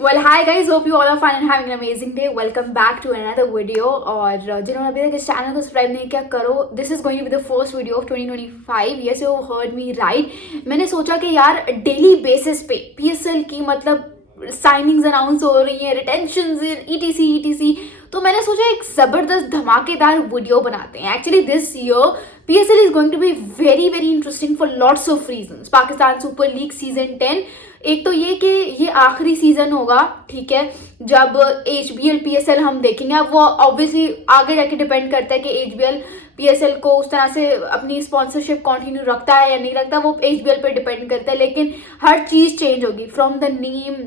Well, hi guys, hope you all are fine and having an amazing day. Welcome back to another video. और जिन्होंने अभी तक इस channel को subscribe नहीं किया करो. This is going to be the first video of 2025. Yes, you heard me right. मैंने सोचा कि यार डेली बेसिस पे PSL की मतलब साइनिंग्स अनाउंस हो रही हैं, रिटेंशंस ETC, तो मैंने सोचा एक ज़बरदस्त धमाकेदार वीडियो बनाते हैं. Actually this year PSL is going to be very very interesting for lots of reasons. Pakistan super league season 10, एक तो ये कि ये आखिरी सीजन होगा, ठीक है, जब HBL PSL हम देखेंगे. अब वो ऑब्वियसली आगे जाके डिपेंड करता है कि HBL PSL को उस तरह से अपनी स्पॉन्सरशिप कंटिन्यू रखता है या नहीं रखता, वो HBL पे डिपेंड करता है. लेकिन हर चीज़ चेंज होगी फ्रॉम द नेम.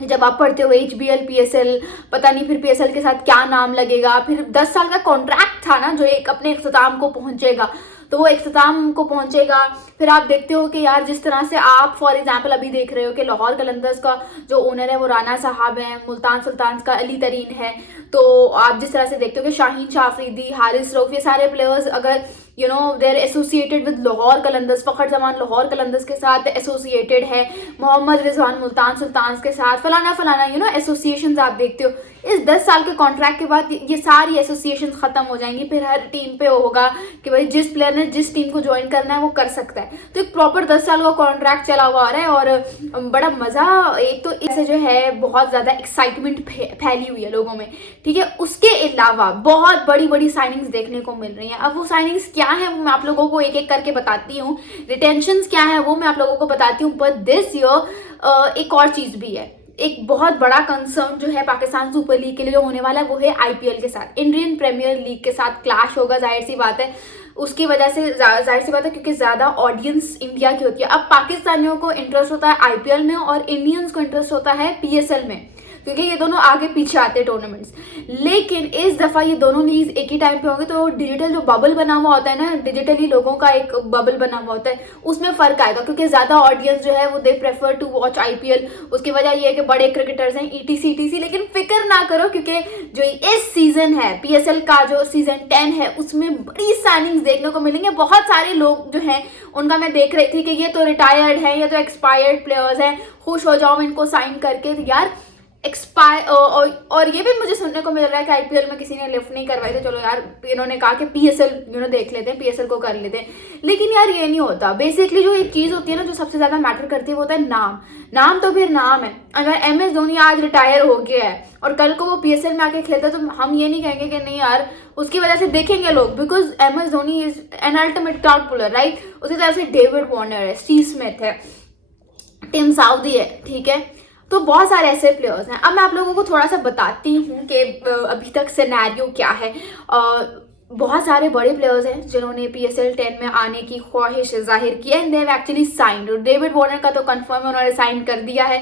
जब आप पढ़ते हो HBL PSL, पता नहीं फिर PSL के साथ क्या नाम लगेगा. फिर 10 साल का कॉन्ट्रैक्ट था ना जो एक अपने इख्तिताम को पहुंचेगा, तो वो इख्तिताम को पहुंचेगा. फिर आप देखते हो कि यार जिस तरह से आप फॉर एग्जांपल अभी देख रहे हो कि लाहौर कलंदर्स का जो ओनर है वो राना साहब हैं, मुल्तान सुल्तान का अली तरीन है. तो आप जिस तरह से देखते हो कि शाहीन शाह अफरीदी, हारिस रऊफ, ये सारे प्लेयर्स अगर you know they are associated with Lahore Qalandars. Fakhar Zaman Lahore Qalandars के साथ एसोसिएटेड है, मोहम्मद रिजवान मुल्तान सुल्तान के साथ, फलाना यू नो एसोसिएशंस आप देखते हो. इस 10 साल के कॉन्ट्रैक्ट के बाद ये सारी एसोसिएशन ख़त्म हो जाएंगी. फिर हर टीम पे होगा कि भाई जिस प्लेयर ने जिस टीम को ज्वाइन करना है वो कर सकता है. तो एक प्रॉपर 10 साल का कॉन्ट्रैक्ट चला हुआ आ रहा है और बड़ा मज़ा. एक तो इससे जो है बहुत ज़्यादा एक्साइटमेंट फैली हुई है लोगों में, ठीक है. उसके अलावा बहुत बड़ी बड़ी साइनिंग्स देखने को मिल रही हैं. अब वो साइनिंग्स क्या है वो मैं आप लोगों को एक एक करके बताती हूँ. रिटेंशंस क्या है वो मैं आप लोगों को बताती हूँ. बट दिस ईयर एक और चीज़ भी है. एक बहुत बड़ा कंसर्न जो है पाकिस्तान सुपर लीग के लिए जो होने वाला है वो है IPL के साथ, इंडियन प्रीमियर लीग के साथ क्लैश होगा. जाहिर सी बात है, उसकी वजह से जाहिर सी बात है क्योंकि ज़्यादा ऑडियंस इंडिया की होती है. अब पाकिस्तानियों को इंटरेस्ट होता है IPL में और इंडियंस को इंटरेस्ट होता है PSL में, क्योंकि ये दोनों आगे पीछे आते हैं टूर्नामेंट्स. लेकिन इस दफ़ा ये दोनों लीग एक ही टाइम पे होंगे, तो डिजिटल जो बबल बना हुआ होता है ना, डिजिटली लोगों का एक बबल बना हुआ होता है, उसमें फ़र्क आएगा. क्योंकि ज़्यादा ऑडियंस जो है वो they prefer to watch IPL. उसकी वजह ये है कि बड़े क्रिकेटर्स हैं ETC. लेकिन फिक्र ना करो, क्योंकि जो इस सीज़न है PSL का जो सीज़न 10 है उसमें बड़ी साइनिंग्स देखने को मिलेंगे. बहुत सारे लोग जो हैं उनका मैं देख रही थी कि ये तो रिटायर्ड हैं, ये तो एक्सपायर्ड प्लेयर्स हैं, खुश हो जाओ इनको साइन करके. यार और ये भी मुझे सुनने को मिल रहा है कि IPL में किसी ने लिफ्ट नहीं करवाई, तो चलो यार इन्होंने कहा कि PSL देख लेते हैं, PSL को कर लेते हैं. लेकिन यार ये नहीं होता. बेसिकली जो एक चीज़ होती है ना जो सबसे ज़्यादा मैटर करती है वो होता है नाम. तो फिर नाम है. अगर MS धोनी आज रिटायर हो गया है और कल को वो PSL में आके खेलता है तो हम ये नहीं कहेंगे कि नहीं यार उसकी वजह से देखेंगे लोग, because MS Dhoni is an ultimate crowd puller, right. उसी तरह से डेविड वार्नर है, स्टीव स्मिथ है, टिम साउदी है, ठीक है. तो बहुत सारे ऐसे प्लेयर्स हैं. अब मैं आप लोगों को थोड़ा सा बताती हूँ कि अभी तक सिनेरियो क्या है. बहुत सारे बड़े प्लेयर्स हैं जिन्होंने PSL 10 में आने की ख्वाहिश जाहिर की है, and they have actually signed. David Warner का तो कंफर्म है, उन्होंने साइन कर दिया है.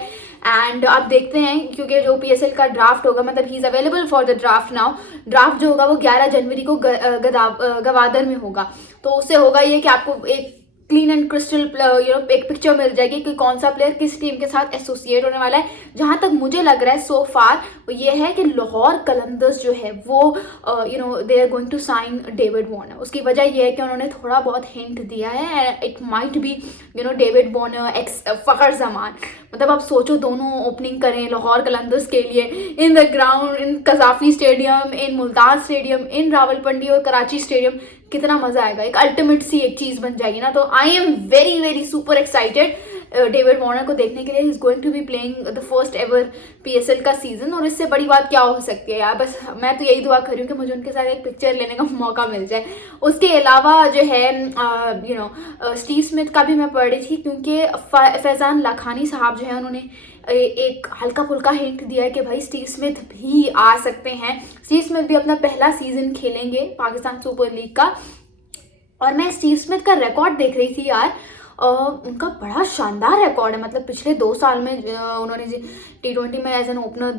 एंड अब देखते हैं क्योंकि जो PSL का ड्राफ्ट होगा, मतलब he is available for the draft now. Draft जो होगा वो 11 जनवरी को गवादर में होगा. तो उससे होगा ये कि आपको एक क्लीन एंड क्रिस्टल एक पिक्चर मिल जाएगी कि कौन सा प्लेयर किस टीम के साथ एसोसिएट होने वाला है. जहाँ तक मुझे लग रहा है सो फार वो ये है कि लाहौर कलंदर्स जो है वो they are going to sign David Warner. उसकी वजह ये है कि उन्होंने थोड़ा बहुत हिंट दिया है. It might be David Warner x Fakhar Zaman. मतलब आप सोचो दोनों ओपनिंग करें लाहौर कलंदर्स के लिए in the ground, in Gaddafi stadium, in Multan stadium, in Rawalpindi और कराची स्टेडियम. कितना मज़ा आएगा. एक अल्टीमेट सी एक चीज़ बन जाएगी ना. तो I am very very super excited David Warner को देखने के लिए. He is going to be playing the first ever PSL का सीज़न. और इससे बड़ी बात क्या हो सकती है यार. बस मैं तो यही दुआ कर रही हूँ कि मुझे उनके साथ एक पिक्चर लेने का मौका मिल जाए. उसके अलावा जो है स्टीव स्मिथ का भी मैं पढ़ रही थी, क्योंकि फैज़ान लाखानी साहब जो है उन्होंने एक हल्का फुल्का हिंट दिया है कि भाई स्टीव स्मिथ भी आ सकते हैं. स्टीव स्मिथ भी अपना पहला सीज़न खेलेंगे पाकिस्तान सुपर लीग का. और मैं स्टीव स्मिथ का रिकॉर्ड देख रही थी यार, उनका बड़ा शानदार रिकॉर्ड है. मतलब पिछले 2 साल में उन्होंने T20 में एज एन ओपनर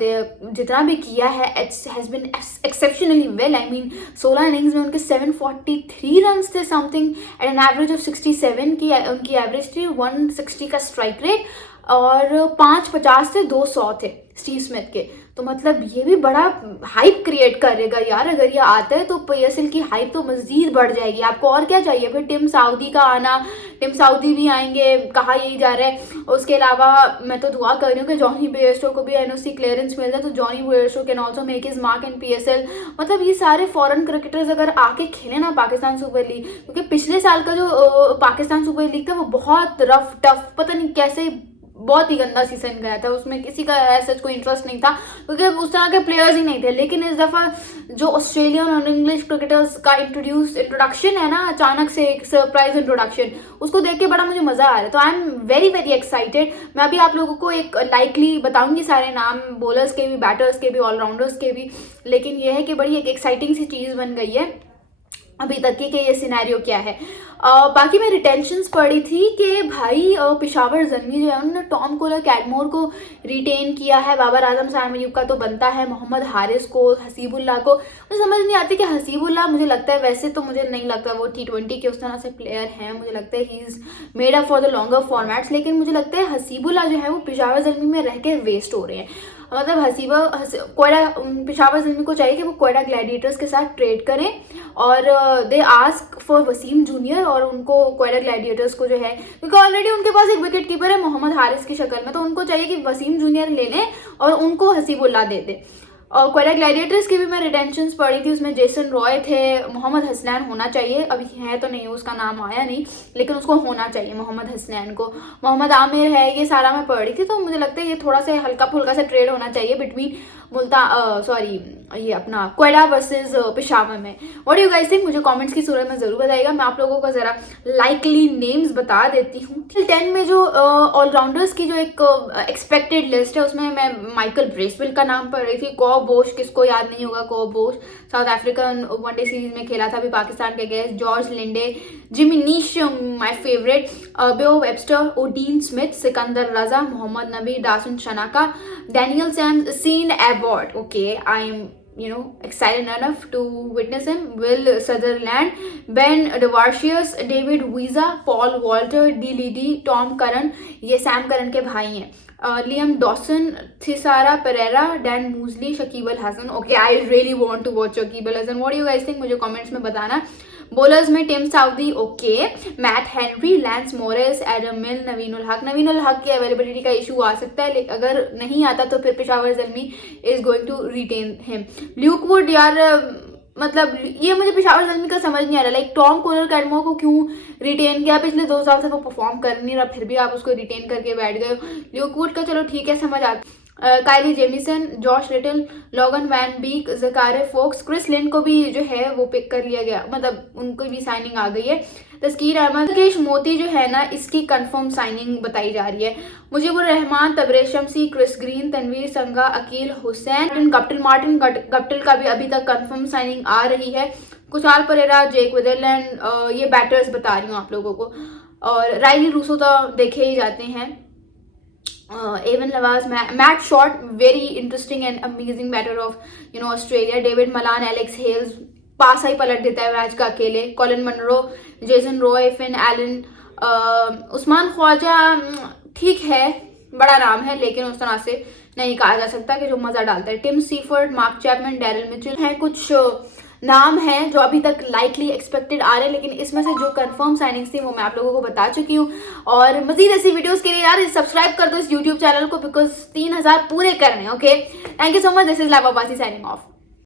जितना भी किया है, it's has been exceptionally well. I mean 16 innings में उनके 743 रन थे something at an average of 67 की उनकी एवरेज थी. 160 का स्ट्राइक रेट. और 550 से 200 थे स्टीव स्मिथ के। तो मतलब ये भी बड़ा हाइप क्रिएट करेगा यार, अगर ये आता है तो पीएसएल की हाइप तो मज़ीद बढ़ जाएगी। आपको और क्या चाहिए फिर? टिम साउदी का आना, टिम साउदी भी आएंगे, कहा यही जा रहा है। उसके अलावा मैं तो दुआ कर रही हूँ कि जॉनी बेयरस्टो को भी एनओसी क्लियरेंस मिल जाए, तो Jonny Bairstow can also make his mark in PSL. मतलब ये सारे फॉरेन क्रिकेटर्स अगर आके खेले ना पाकिस्तान सुपर लीग, क्योंकि पिछले साल का जो पाकिस्तान सुपर लीग था वो बहुत रफ टफ, पता नहीं कैसे बहुत ही गंदा सीजन गया था, उसमें किसी का ऐसा कोई इंटरेस्ट नहीं था क्योंकि उस तरह के प्लेयर्स ही नहीं थे। लेकिन इस दफ़ा जो ऑस्ट्रेलियन और इंग्लिश क्रिकेटर्स का इंट्रोडक्शन है ना, अचानक से एक सरप्राइज इंट्रोडक्शन, उसको देख के बड़ा मुझे मज़ा आ रहा है। तो I am very very excited. मैं अभी आप लोगों को एक लाइकली बताऊंगी सारे नाम, बॉलर्स के भी, बैटर्स के भी, ऑलराउंडर्स के भी। लेकिन यह है कि बड़ी एक एक्साइटिंग सी चीज़ बन गई है अभी तक की कि ये सिनेरियो क्या है। बाकी मैं रिटेंशंस पढ़ी थी कि भाई पेशावर जल्मी जो है उन्होंने टॉम कोलर कैडमोर को रिटेन किया है, बाबर आजम साइम अयूब का तो बनता है, मोहम्मद हारिस को, हसीबुल्लाह को। मुझे समझ नहीं आती कि हसीबुल्लाह, मुझे लगता है वैसे तो मुझे नहीं लगता वो T20 के उस तरह से प्लेयर हैं, मुझे लगता है he is made up for the longer formats. लेकिन मुझे लगता है हसीबुल्लाह जो है वो पेशावर जल्मी में रह के वेस्ट हो रहे हैं। मतलब कोयडा, पेशावर जल्मी को चाहिए कि वो कोयडा ग्लैडिएटर्स के साथ ट्रेड करें और they ask for Wasim junior, और उनको कोयडा ग्लैडिएटर्स को जो है, क्योंकि ऑलरेडी उनके पास एक विकेट कीपर है मोहम्मद हारिस की शक्ल में, तो उनको चाहिए कि वसीम जूनियर ले लें और उनको हसीबुल्लाह दे दें। और कोयडा ग्लैडिएटर्स की भी मैं रिटेंशंस पढ़ी थी, उसमें जेसन रॉय थे, मोहम्मद हसनैन होना चाहिए, अभी है तो नहीं, उसका नाम आया नहीं, लेकिन उसको होना चाहिए मोहम्मद हसनैन को, मोहम्मद आमिर है, ये सारा मैं पढ़ी थी। तो मुझे लगता है ये थोड़ा सा हल्का फुल्का सा ट्रेड होना चाहिए बिटवीन ये अपना कोयडा वर्सेस पेशावर में। What you guys think? मुझे कमेंट्स की सूरत में जरूर बताइएगा। मैं आप लोगों को जरा लाइकली नेम्स बता देती हूँ। 10 में जो ऑलराउंडर्स की जो एक एक्सपेक्टेड लिस्ट है, उसमें मैं माइकल ब्रेसवेल का नाम पढ़ रही थी। कॉ बोश, किसको याद नहीं होगा कॉ Bosch, South African one day series में खेला था, अभी पाकिस्तान के गए। George Linde, Jimmy Neesham my favourite, Beau Webster, Odean Smith, Sikandar Raza, Mohammad Nabi, Dasun Shanaka, Daniel Sean Abbott, okay I am excited enough to witness him. Will Sutherland, Ben Devarcius, David Wiza, Paul Walter, D. Tom Curran, ये Sam Curran के भाई हैं। Liam Dawson, Thisara Perera, Dan Mousley, Shakib Al Hasan. Okay, I really want to watch Shakib Al Hasan. What do you guys think? मुझे comments में बताना। Bowlers में Tim Southee, okay, Matt Henry, Lance Morris, Adam Milne, Naveen ul Haq की availability का इशू आ सकता है, लेकिन अगर नहीं आता तो फिर Peshawar Zalmi is going to retain him. Luke Wood, यार मतलब ये मुझे पेशावर जल्मी का समझ नहीं आ रहा, लाइक टॉम कोलर कैडमोर को क्यों रिटेन किया? पिछले 2 साल से वो परफॉर्म कर नहीं रहा, फिर भी आप उसको रिटेन करके बैठ गए। ल्यूक वुड का चलो ठीक है, समझ आता। Kyle Jamieson, Josh Little, Logan van Beek, Zakary Foulkes, Chris Lynn को भी जो है वो पिक कर लिया गया, मतलब उनको भी साइनिंग आ गई है। तस्कीर अहमद, मुकेश मोती जो है ना, इसकी कंफर्म साइनिंग बताई जा रही है। मुजीबुर रहमान, तबरेज शमसी, क्रिस ग्रीन, तनवीर संगा, अकील हुसैन, मार्टिन गप्टिल का भी अभी तक कंफर्म साइनिंग आ रही है। कुशाल परेरा, जेक विदरलैंड, ये बैटर्स बता रही हूँ आप लोगों को। और राइली रूसो तो देखे ही जाते हैं। Evin Lewis, Matt Short, very interesting and amazing batter of Australia. David Malan, Alex Hales, पासा ही पलट देता है मैच का अकेले। Colin Munro, Jason Roy, Finn Allen, Usman Khawaja ठीक है, बड़ा नाम है, लेकिन उस तरह से नहीं कहा जा सकता कि जो मजा डालता है। Tim Seifert, Mark Chapman, Daryl Mitchell हैं कुछ नाम हैं जो अभी तक लाइकली एक्सपेक्टेड आ रहे हैं, लेकिन इसमें से जो कंफर्म साइनिंग्स थी वो मैं आप लोगों को बता चुकी हूँ। और मजीद ऐसी वीडियोस के लिए यार सब्सक्राइब कर दो इस यूट्यूब चैनल को, बिकॉज 3000 पूरे करने। Okay, thank you so much. This is live Abbasi signing off.